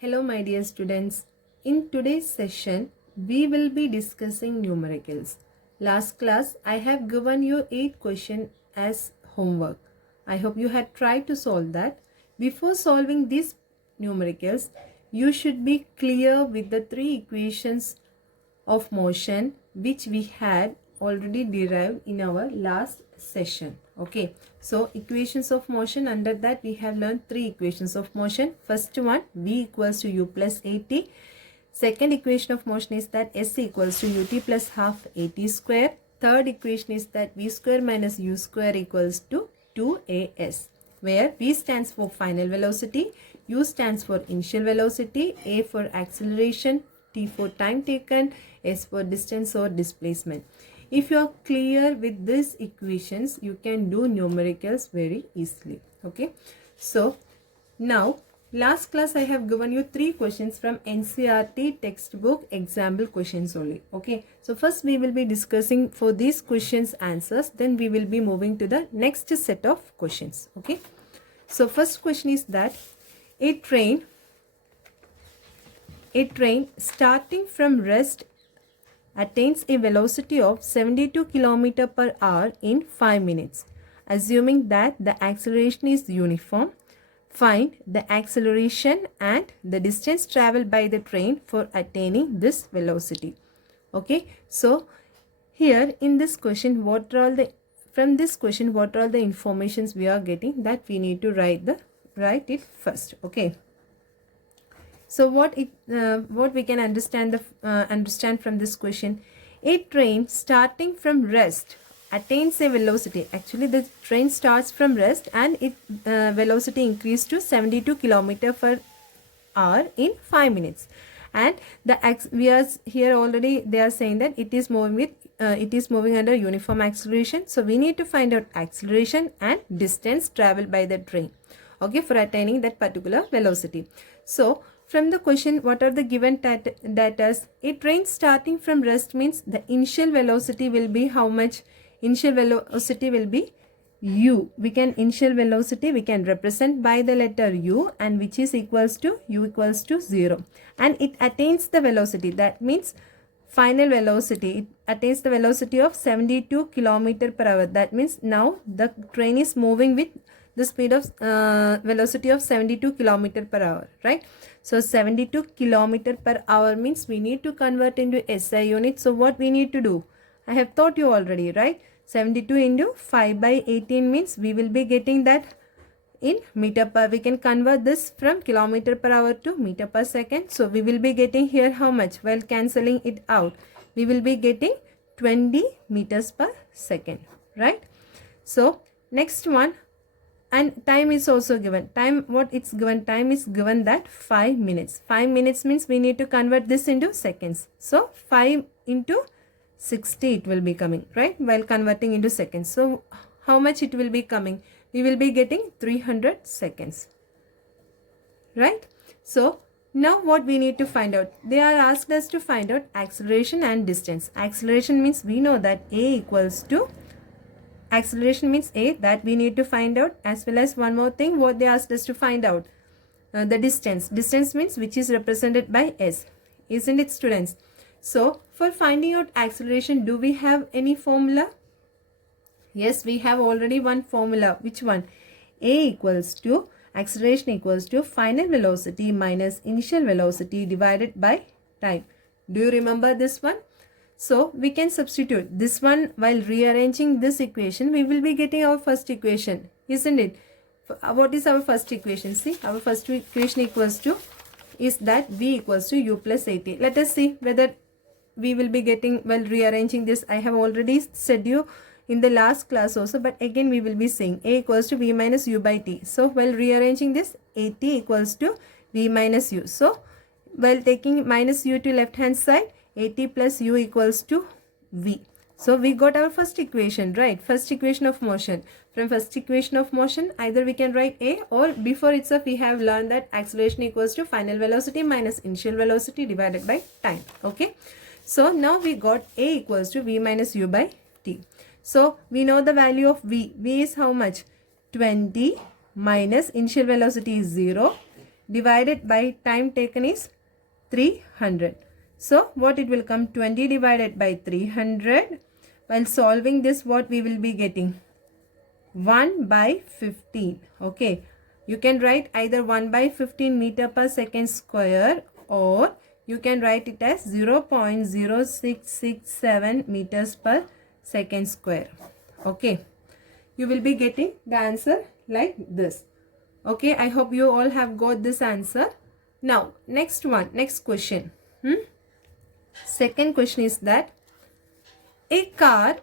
Hello my dear students. In today's session, we will be discussing numericals. Last class, I have given you 8 questions as homework. I hope you had tried to solve that. Before solving these numericals, you should be clear with the 3 equations of motion which we had already derived in our last session. Okay, so equations of motion, under that we have learned 3 equations of motion. First one, v equals to u plus at. Second equation of motion is that s equals to ut plus half at square. Third equation is that v square minus u square equals to 2as, where v stands for final velocity, u stands for initial velocity, a for acceleration, t for time taken, s for distance or displacement. If you are clear with these equations, you can do numericals very easily. Okay. So now, last class I have given you 3 questions from NCERT textbook example questions only. Okay. So first we will be discussing for these questions answers. Then we will be moving to the next set of questions. Okay. So first question is that a train starting from rest attains a velocity of 72 km per hour in 5 minutes. Assuming that the acceleration is uniform, find the acceleration and the distance traveled by the train for attaining this velocity. Okay, so here in this question, what are all the informations we are getting, that we need to write it first. Okay. So what we can understand from this question, a train starting from rest attains a velocity. Actually, the train starts from rest and its velocity increased to 72 km per hour in 5 minutes. And we are here already. They are saying that it is moving under uniform acceleration. So we need to find out acceleration and distance traveled by the train. Okay, for attaining that particular velocity. So from the question, what are the given data? A train starting from rest means the initial velocity will be how much? Initial velocity will be u. Initial velocity we can represent by the letter u, and which is equals to u equals to 0. And it attains the velocity. That means final velocity. It attains the velocity of 72 km per hour. That means now the train is moving with the speed of velocity of 72 km per hour, right? So 72 km per hour means we need to convert into SI unit. So what we need to do? I have taught you already, right? 72 into 5 by 18 means we will be getting that in meter per. We can convert this from kilometer per hour to meter per second. So we will be getting here how much? While cancelling it out, we will be getting 20 meters per second, right? So next one. And time is also given. Time, what it's given? Time is given that 5 minutes. 5 minutes means we need to convert this into seconds. So 5 into 60 it will be coming, right? While converting into seconds. So how much it will be coming? We will be getting 300 seconds, right? So now what we need to find out? They are asked us to find out acceleration and distance. Acceleration means we know that A equals to acceleration means A, that we need to find out, as well as one more thing what they asked us to find out, the distance. Distance means which is represented by S, isn't it, students? So for finding out acceleration, do we have any formula? Yes, we have already one formula. Which one? A equals to acceleration equals to final velocity minus initial velocity divided by time. Do you remember this one? So we can substitute this one while rearranging this equation. We will be getting our first equation, isn't it? What is our first equation? See, our first equation equals to is that v equals to u plus at. Let us see whether we will be getting while rearranging this. I have already said you in the last class also, but again we will be saying a equals to v minus u by t. So while rearranging this, at equals to v minus u. So while taking minus u to left hand side, at plus u equals to v. So we got our first equation, right? First equation of motion. From first equation of motion, either we can write A, or before itself we have learned that acceleration equals to final velocity minus initial velocity divided by time. Okay. So now we got A equals to v minus u by t. So we know the value of v. V is how much? 20 minus initial velocity is 0. divided by time taken is 300. So what it will come, 20 divided by 300. While solving this, what we will be getting, 1 by 15. Okay, you can write either 1 by 15 meter per second square, or you can write it as 0.0667 meters per second square. Okay, you will be getting the answer like this. Okay, I hope you all have got this answer. Now next question. Second question is that a car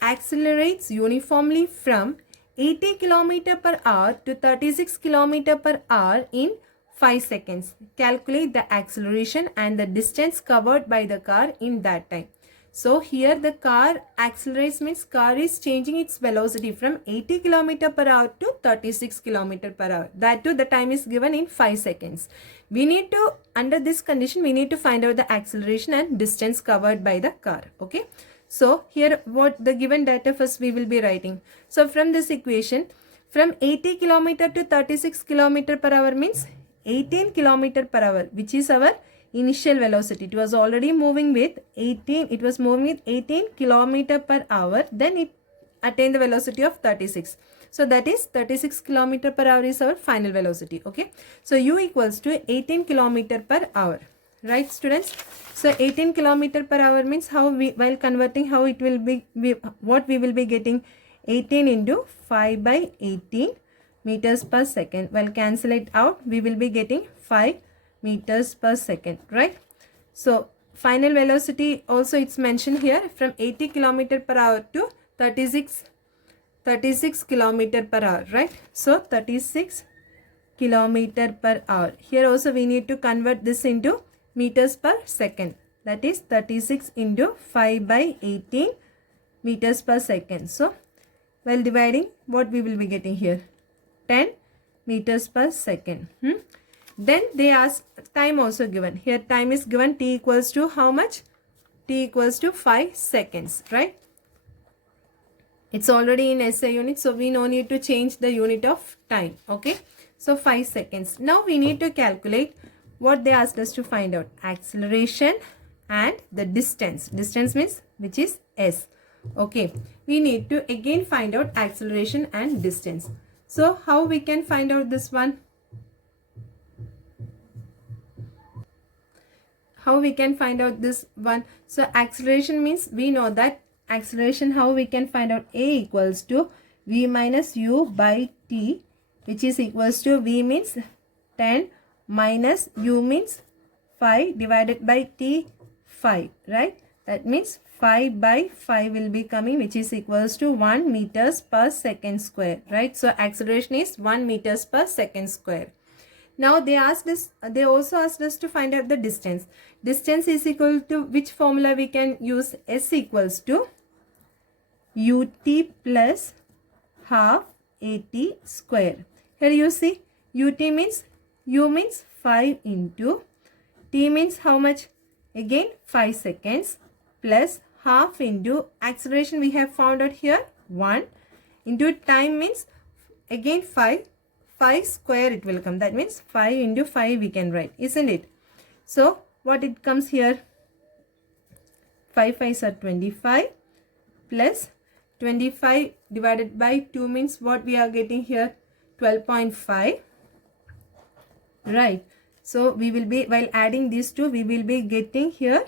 accelerates uniformly from 80 km per hour to 36 km per hour in 5 seconds. Calculate the acceleration and the distance covered by the car in that time. So here the car accelerates means car is changing its velocity from 80 km per hour to 36 km per hour. That too, the time is given in 5 seconds. We need to, under this condition, we need to find out the acceleration and distance covered by the car. Okay. So here what the given data first we will be writing. So from this equation, from 80 km to 36 km per hour means 18 km per hour, which is our initial velocity. It was already moving with 18. It was moving with 18 km per hour. Then it attained the velocity of 36. So that is 36 km per hour is our final velocity. Okay. So u equals to 18 km per hour. Right, students? So 18 km per hour means how we, while converting, how it will be, what we will be getting, 18 into 5 by 18 meters per second. While cancel it out, we will be getting 5 meters per second, right? So final velocity also it's mentioned here, from 80 km per hour to 36 km per hour, right? So 36 km per hour. Here also we need to convert this into meters per second. That is 36 into 5 by 18 meters per second. So while dividing, what we will be getting here, 10 meters per second. Then they ask time also given. Here time is given, t equals to how much? T equals to 5 seconds, right? It's already in SI unit, so we no need to change the unit of time. Okay, so 5 seconds. Now we need to calculate what they asked us to find out, acceleration and the distance. Distance means which is s. Okay, we need to again find out acceleration and distance. So how we can find out this one? How we can find out this one? So acceleration means we know that acceleration, how we can find out, a equals to v minus u by t, which is equals to v means 10 minus u means 5 divided by t 5, right? That means 5 by 5 will be coming, which is equals to 1 meters per second square, right? So acceleration is 1 meters per second square. Now they asked us, they also asked us to find out the distance. Distance is equal to which formula we can use? S equals to ut plus half at square. Here you see ut means, u means 5 into t means how much? Again 5 seconds plus half into acceleration we have found out here 1 into time means again 5 square it will come. That means 5 into 5 we can write, isn't it? So what it comes here, 5 5s are 25 plus 25 divided by 2 means what we are getting here, 12.5, right? So we will be, while adding these two, we will be getting here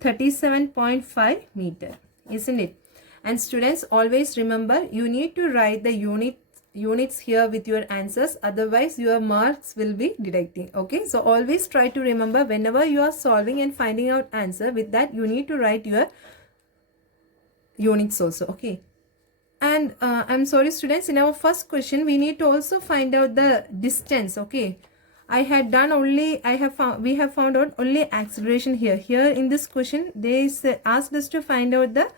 37.5 meter, isn't it? And students, always remember, you need to write the units here with your answers, otherwise your marks will be deducting. Okay, so always try to remember, whenever you are solving and finding out answer, with that you need to write your units also. Okay, and I'm sorry students, in our first question we need to also find out the distance. Okay, I had done only, we have found out only acceleration here. Here in this question they asked us to find out the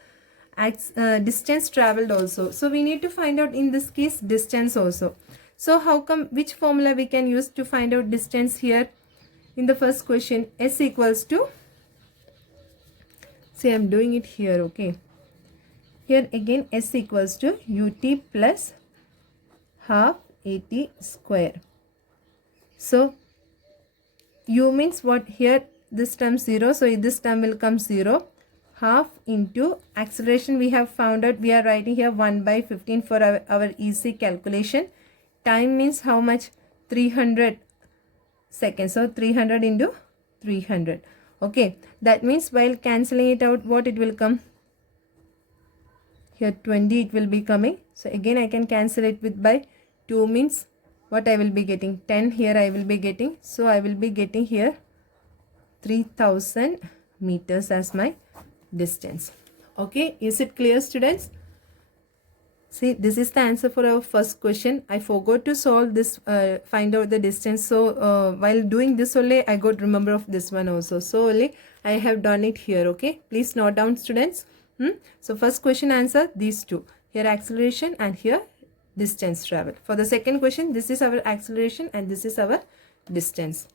distance traveled also. So we need to find out in this case distance also. So how come, which formula we can use to find out distance here? In the first question, S equals to, say I'm doing it here. Okay, here again S equals to ut plus half 80 square. So u means what? Here this term 0, so this term will come 0. Half into acceleration we have found out, we are writing here 1 by 15 for our easy calculation. Time means how much? 300 seconds. So 300 into 300. Okay, that means while cancelling it out, what it will come? Here 20 it will be coming. So again I can cancel it with by 2 means what I will be getting? 10 here I will be getting. So I will be getting here 3000 meters as my distance. Okay, is it clear, students? See, this is the answer for our first question. I forgot to solve this, find out the distance. So while doing this only, I got remember of this one also. So only I have done it here. Okay, please note down, students. So first question answer these two. Here acceleration and here distance travel. For the second question, this is our acceleration and this is our distance.